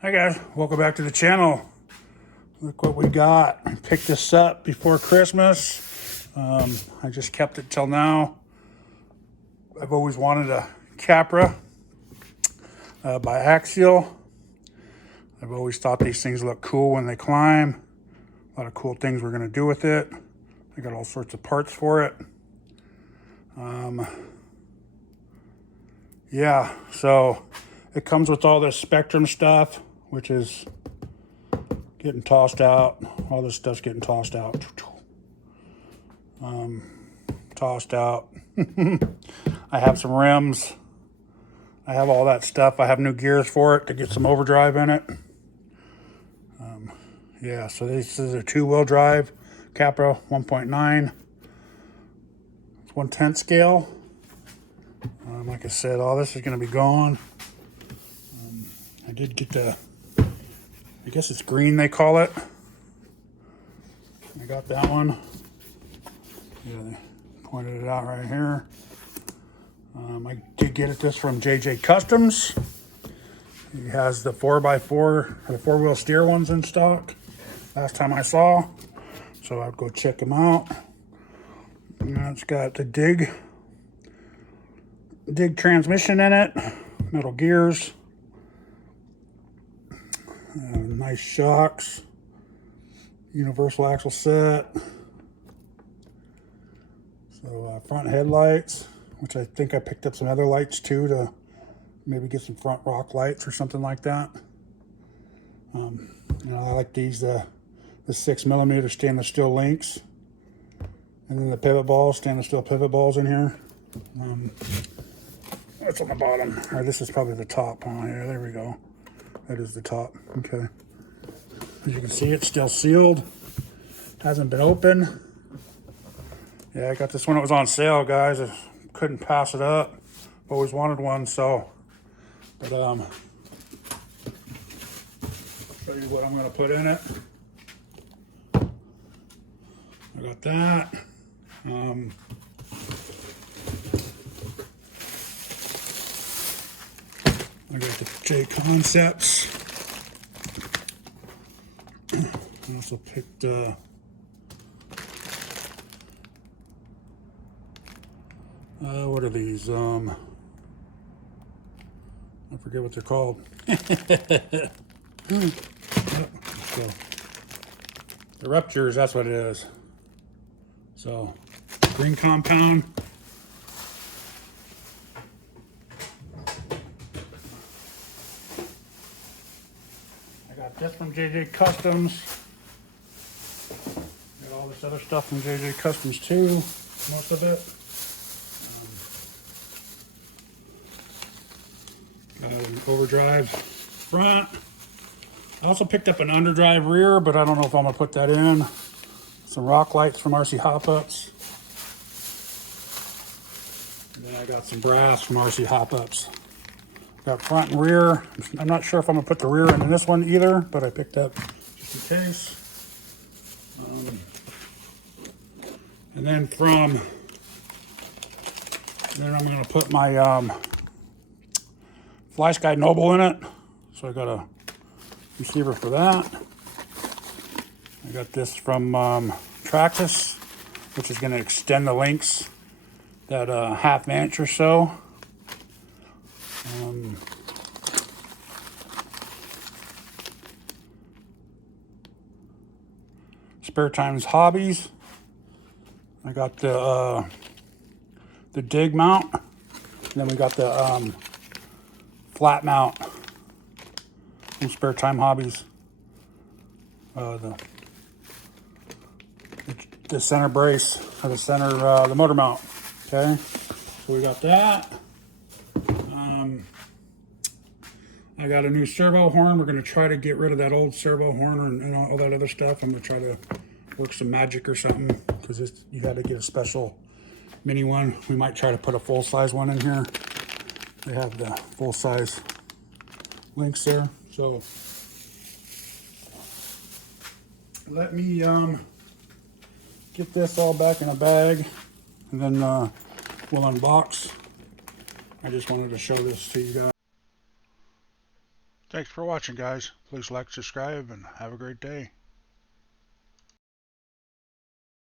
Hi guys, welcome back to the channel. Look what we got. I picked this up before Christmas. I just kept it till now. I've always wanted a Capra by Axial. I've always thought these things look cool when they climb. A lot of cool things we're gonna do with it. I got all sorts of parts for it. Yeah, so it comes with all this Spectrum stuff, which is getting tossed out. All this stuff's getting tossed out. Tossed out. I have some rims. I have all that stuff. I have new gears for it to get some overdrive in it. Yeah, so this is a 2-wheel drive Capra 1.9. It's 1/10 scale. Like I said, all this is going to be gone. I did get the, I guess it's green they call it. I got that one. Yeah, they pointed it out right here. I did get this from JJ Customs. He has the 4x4 or the 4-wheel steer ones in stock. Last time I saw, so I'd go check them out. Now it's got the dig transmission in it, metal gears, nice shocks, universal axle set. So front headlights, which I think I picked up some other lights too to maybe get some front rock lights or something like that. You know, I like these the 6mm stainless steel links, and then the pivot balls, stainless steel pivot balls in here. That's on the bottom, or this is probably the top. Oh yeah, there we go. That is the top. Okay. As you can see, it's still sealed. Hasn't been open. Yeah, I got this when it was on sale, guys. I couldn't pass it up. Always wanted one, so. But show you what I'm gonna put in it. I got that. I got the J Concepts. I also picked what are these? I forget what they're called. Yep, so the ruptures, that's what it is. So green compound. I got this from JJ Customs. Got all this other stuff from JJ Customs too, most of it. Got an Overdrive front. I also picked up an Underdrive rear, but I don't know if I'm gonna put that in. Some rock lights from rchopups. And then I got some brass from rchopups. Got front and rear. I'm not sure if I'm gonna put the rear in this one either, but I picked up just in case. And then I'm gonna put my Fly Sky Noble in it. So I got a receiver for that. I got this from Traxxas, which is going to extend the links that ½ inch or so. Spare Times Hobbies. I got the dig mount, and then we got the flat mount from Spare Time Hobbies. The center brace, or the center, the motor mount. Okay, so we got that. I got a new servo horn. We're going to try to get rid of that old servo horn and all that other stuff. I'm going to try to work some magic or something, because you got to get a special mini one. We might try to put a full-size one in here. They have the full-size links there. So let me get this all back in a bag, and then we'll unbox. I just wanted to show this to you guys. Thanks for watching, guys. Please like, subscribe, and have a great day.